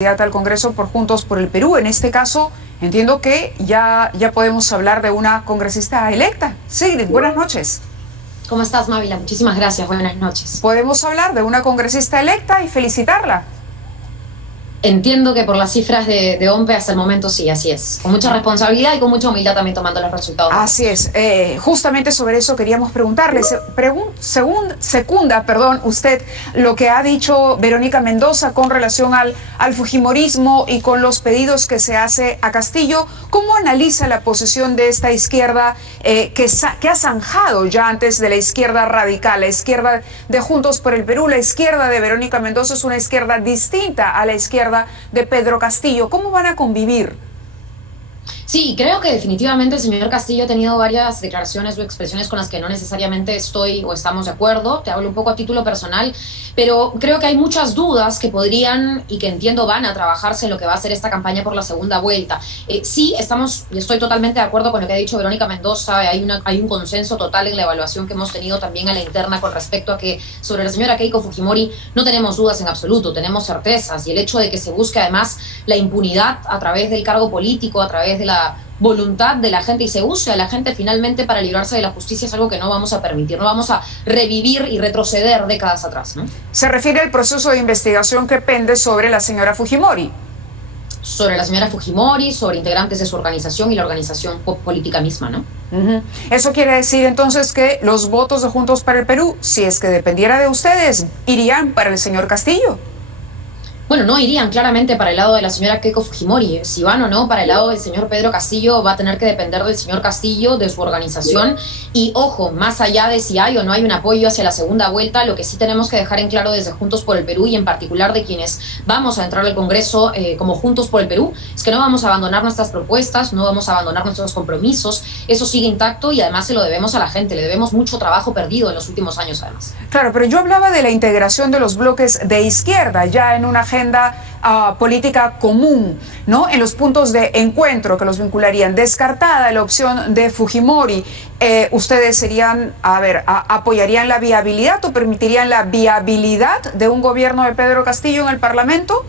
Candidata al Congreso por Juntos por el Perú. En este caso, entiendo que ya podemos hablar de una congresista electa. Sigrid, buenas noches. ¿Cómo estás, Mávila? Muchísimas gracias, buenas noches. Podemos hablar de una congresista electa y felicitarla. Entiendo que por las cifras de OMPE hasta el momento sí, así es. Con mucha responsabilidad y con mucha humildad también tomando los resultados. Así es. Justamente sobre eso queríamos preguntarle. Secunda usted lo que ha dicho Verónica Mendoza con relación al fujimorismo y con los pedidos que se hace a Castillo. ¿Cómo analiza la posición de esta izquierda que ha zanjado ya antes de la izquierda radical, la izquierda de Juntos por el Perú? La izquierda de Verónica Mendoza es una izquierda distinta a la izquierda de Pedro Castillo. ¿Cómo van a convivir? Sí, creo que definitivamente el señor Castillo ha tenido varias declaraciones o expresiones con las que no necesariamente estoy o estamos de acuerdo. Te hablo un poco a título personal, pero creo que hay muchas dudas que podrían y que entiendo van a trabajarse en lo que va a ser esta campaña por la segunda vuelta. Sí, estoy totalmente de acuerdo con lo que ha dicho Verónica Mendoza. Hay un consenso total en la evaluación que hemos tenido también a la interna con respecto a que sobre la señora Keiko Fujimori no tenemos dudas en absoluto, tenemos certezas, y el hecho de que se busque además la impunidad a través del cargo político, a través de la voluntad de la gente y se use a la gente finalmente para librarse de la justicia es algo que no vamos a permitir, no vamos a revivir y retroceder décadas atrás, ¿no? Se refiere al proceso de investigación que pende sobre la señora Fujimori. Sobre la señora Fujimori, sobre integrantes de su organización y la organización política misma, ¿no? Eso quiere decir entonces que los votos de Juntos para el Perú, si es que dependiera de ustedes, irían para el señor Castillo. Bueno, no irían claramente para el lado de la señora Keiko Fujimori. Si van o no para el lado del señor Pedro Castillo, va a tener que depender del señor Castillo, de su organización. Y ojo, más allá de si hay o no hay un apoyo hacia la segunda vuelta, lo que sí tenemos que dejar en claro desde Juntos por el Perú y en particular de quienes vamos a entrar al Congreso como Juntos por el Perú, es que no vamos a abandonar nuestras propuestas, no vamos a abandonar nuestros compromisos. Eso sigue intacto y además se lo debemos a la gente, le debemos mucho trabajo perdido en los últimos años además. Claro, pero yo hablaba de la integración de los bloques de izquierda ya en una agenda política común, ¿no? En los puntos de encuentro que los vincularían. Descartada la opción de Fujimori, ¿ustedes apoyarían la viabilidad o permitirían la viabilidad de un gobierno de Pedro Castillo en el Parlamento?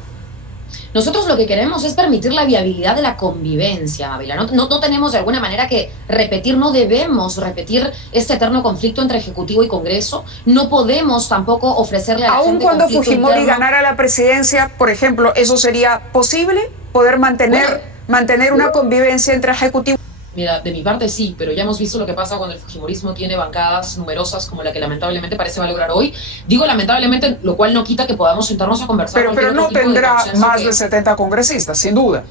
Nosotros lo que queremos es permitir la viabilidad de la convivencia, Ávila. No tenemos de alguna manera que repetir, no debemos repetir este eterno conflicto entre Ejecutivo y Congreso. No podemos tampoco ofrecerle a la gente cuando conflicto Fujimori interno. ganara la presidencia, por ejemplo, ¿eso sería posible? ¿Poder mantener una convivencia entre Ejecutivo? Mira, de mi parte sí, pero ya hemos visto lo que pasa cuando el fujimorismo tiene bancadas numerosas como la que lamentablemente parece va a lograr hoy. Digo lamentablemente, lo cual no quita que podamos sentarnos a conversar. Pero no tendrá más de 70 congresistas, sin duda.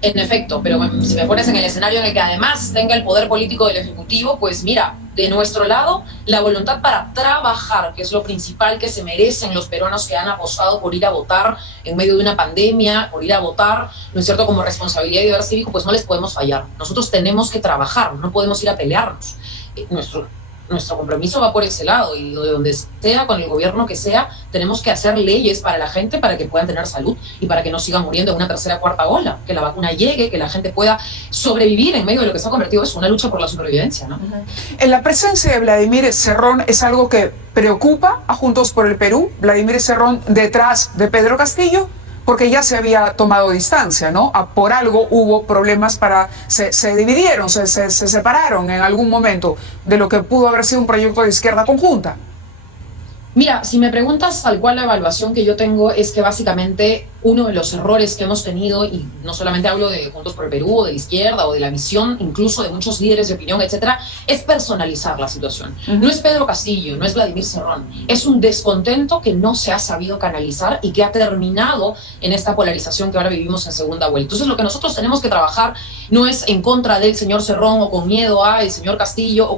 En efecto, pero si me pones en el escenario en el que además tenga el poder político del Ejecutivo, pues mira, de nuestro lado, la voluntad para trabajar, que es lo principal que se merecen los peruanos que han apostado por ir a votar en medio de una pandemia, por ir a votar, ¿no es cierto?, como responsabilidad y deber cívico, pues no les podemos fallar. Nosotros tenemos que trabajar, no podemos ir a pelearnos. Nuestro compromiso va por ese lado y de donde sea, con el gobierno que sea, tenemos que hacer leyes para la gente para que puedan tener salud y para que no sigan muriendo en una tercera o cuarta ola, que la vacuna llegue, que la gente pueda sobrevivir en medio de lo que se ha convertido en una lucha por la supervivencia, ¿no? En la presencia de Vladimir Cerrón es algo que preocupa a Juntos por el Perú. Vladimir Cerrón detrás de Pedro Castillo, porque ya se había tomado distancia, ¿no? Por algo hubo problemas se dividieron, se separaron en algún momento de lo que pudo haber sido un proyecto de izquierda conjunta. Mira, si me preguntas tal cual la evaluación que yo tengo es que básicamente uno de los errores que hemos tenido, y no solamente hablo de Juntos por el Perú o de la izquierda o de la visión incluso de muchos líderes de opinión, etcétera, es personalizar la situación. No es Pedro Castillo, no es Vladimir Cerrón, es un descontento que no se ha sabido canalizar y que ha terminado en esta polarización que ahora vivimos en segunda vuelta. Entonces lo que nosotros tenemos que trabajar no es en contra del señor Cerrón o con miedo al señor Castillo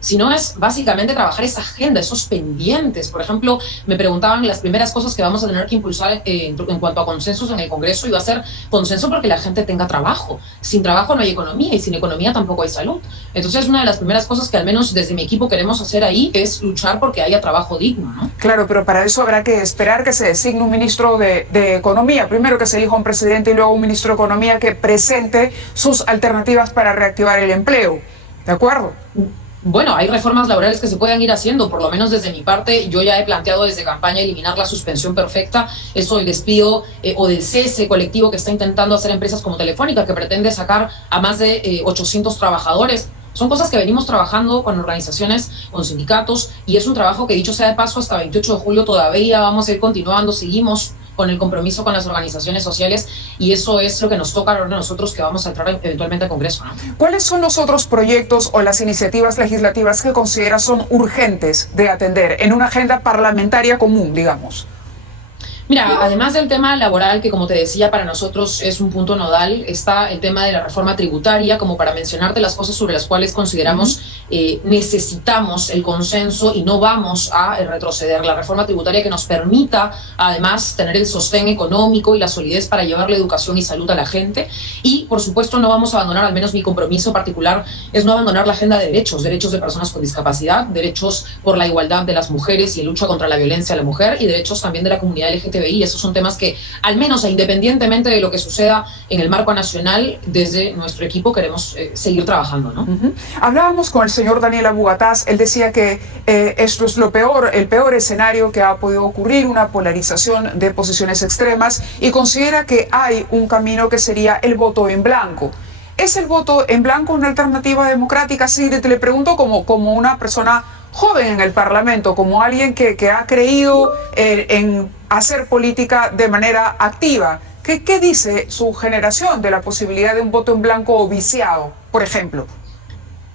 sino es básicamente trabajar esa agenda, esos pendientes. Por ejemplo, me preguntaban las primeras cosas que vamos a tener que impulsar en cuanto a consensos en el Congreso, y va a ser consenso porque la gente tenga trabajo. Sin trabajo no hay economía y sin economía tampoco hay salud. Entonces una de las primeras cosas que al menos desde mi equipo queremos hacer ahí es luchar porque haya trabajo digno, ¿no? Claro, pero para eso habrá que esperar que se designe un ministro de Economía. Primero que se elija un presidente y luego un ministro de Economía que presente sus alternativas para reactivar el empleo. ¿De acuerdo? Bueno, hay reformas laborales que se puedan ir haciendo, por lo menos desde mi parte, yo ya he planteado desde campaña eliminar la suspensión perfecta, eso del despido o del cese colectivo que está intentando hacer empresas como Telefónica, que pretende sacar a más de 800 trabajadores. Son cosas que venimos trabajando con organizaciones, con sindicatos, y es un trabajo que, dicho sea de paso, hasta 28 de julio todavía vamos a ir continuando, seguimos con el compromiso con las organizaciones sociales, y eso es lo que nos toca a nosotros, que vamos a entrar eventualmente al Congreso, ¿no? ¿Cuáles son los otros proyectos o las iniciativas legislativas que considera son urgentes de atender en una agenda parlamentaria común, digamos? Mira, además del tema laboral, que como te decía, para nosotros es un punto nodal, está el tema de la reforma tributaria, como para mencionarte las cosas sobre las cuales consideramos necesitamos el consenso y no vamos a retroceder. La reforma tributaria que nos permita, además, tener el sostén económico y la solidez para llevar la educación y salud a la gente. Y, por supuesto, no vamos a abandonar, al menos mi compromiso particular, es no abandonar la agenda de derechos de personas con discapacidad, derechos por la igualdad de las mujeres y lucha contra la violencia a la mujer, y derechos también de la comunidad LGTBI. Esos son temas que, al menos e independientemente de lo que suceda en el marco nacional, desde nuestro equipo queremos seguir trabajando, ¿no? Hablábamos con el señor Daniel Abu Gataz, él decía que esto es lo peor, el peor escenario que ha podido ocurrir, una polarización de posiciones extremas, y considera que hay un camino que sería el voto en blanco. ¿Es el voto en blanco una alternativa democrática? Sí, te le pregunto como una persona joven en el Parlamento, como alguien que ha creído en hacer política de manera activa. ¿Qué dice su generación de la posibilidad de un voto en blanco o viciado, por ejemplo?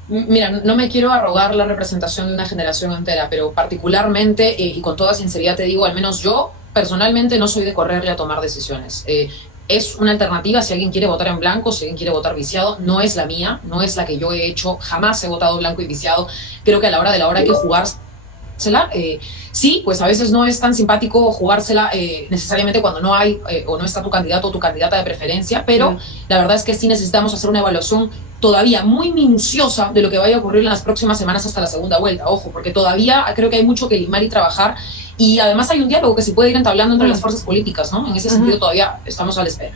Mira, no me quiero arrogar la representación de una generación entera, pero particularmente y con toda sinceridad te digo, al menos yo personalmente no soy de correrle a tomar decisiones. Es una alternativa si alguien quiere votar en blanco, si alguien quiere votar viciado. No es la mía, no es la que yo he hecho, jamás he votado blanco y viciado. Creo que a la hora de la hora hay que jugársela. Sí, pues a veces no es tan simpático jugársela necesariamente cuando no hay o no está tu candidato o tu candidata de preferencia, pero la verdad es que sí necesitamos hacer una evaluación todavía muy minuciosa de lo que vaya a ocurrir en las próximas semanas hasta la segunda vuelta. Ojo, porque todavía creo que hay mucho que limar y trabajar, y además hay un diálogo que se puede ir entablando entre las fuerzas políticas, ¿no? En ese sentido todavía estamos a la espera.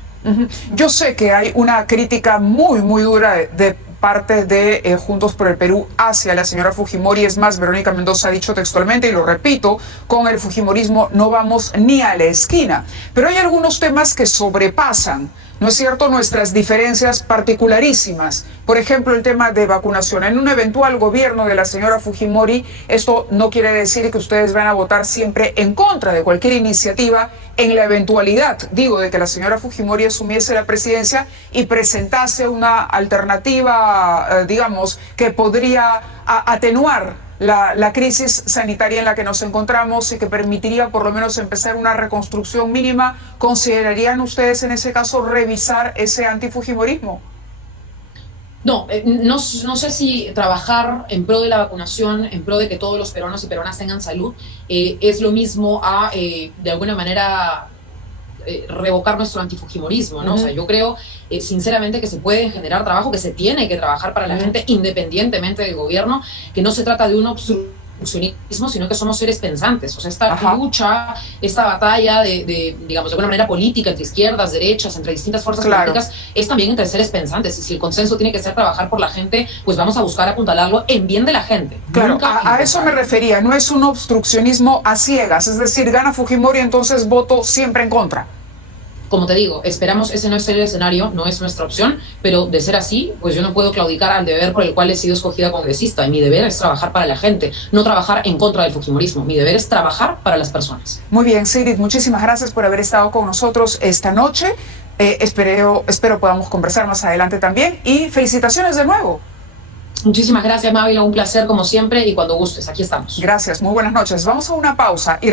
Yo sé que hay una crítica muy, muy dura de parte de Juntos por el Perú hacia la señora Fujimori. Es más, Verónica Mendoza ha dicho textualmente, y lo repito, con el fujimorismo no vamos ni a la esquina. Pero hay algunos temas que sobrepasan, ¿no es cierto?, nuestras diferencias particularísimas. Por ejemplo, el tema de vacunación. En un eventual gobierno de la señora Fujimori, esto no quiere decir que ustedes van a votar siempre en contra de cualquier iniciativa en la eventualidad, digo, de que la señora Fujimori asumiese la presidencia y presentase una alternativa, digamos, que podría atenuar la crisis sanitaria en la que nos encontramos y que permitiría por lo menos empezar una reconstrucción mínima. ¿Considerarían ustedes en ese caso revisar ese antifujimorismo? No sé si trabajar en pro de la vacunación, en pro de que todos los peruanos y peruanas tengan salud, es lo mismo a, de alguna manera, revocar nuestro antifujimorismo, ¿no? O sea, yo creo sinceramente que se puede generar trabajo, que se tiene que trabajar para la gente independientemente del gobierno, que no se trata de un obstruccionismo, sino que somos seres pensantes. O sea, esta lucha, esta batalla digamos, de alguna manera política entre izquierdas, derechas, entre distintas fuerzas políticas, es también entre seres pensantes. Y si el consenso tiene que ser trabajar por la gente, pues vamos a buscar apuntalarlo en bien de la gente. Claro, a eso me refería. No es un obstruccionismo a ciegas, es decir, gana Fujimori, entonces voto siempre en contra. Como te digo, esperamos ese no es el escenario, no es nuestra opción, pero de ser así, pues yo no puedo claudicar al deber por el cual he sido escogida congresista, y mi deber es trabajar para la gente, no trabajar en contra del fujimorismo. Mi deber es trabajar para las personas. Muy bien, Sigrid, muchísimas gracias por haber estado con nosotros esta noche. Espero podamos conversar más adelante también, y felicitaciones de nuevo. Muchísimas gracias, Mávila, un placer como siempre, y cuando gustes, aquí estamos. Gracias, muy buenas noches. Vamos a una pausa y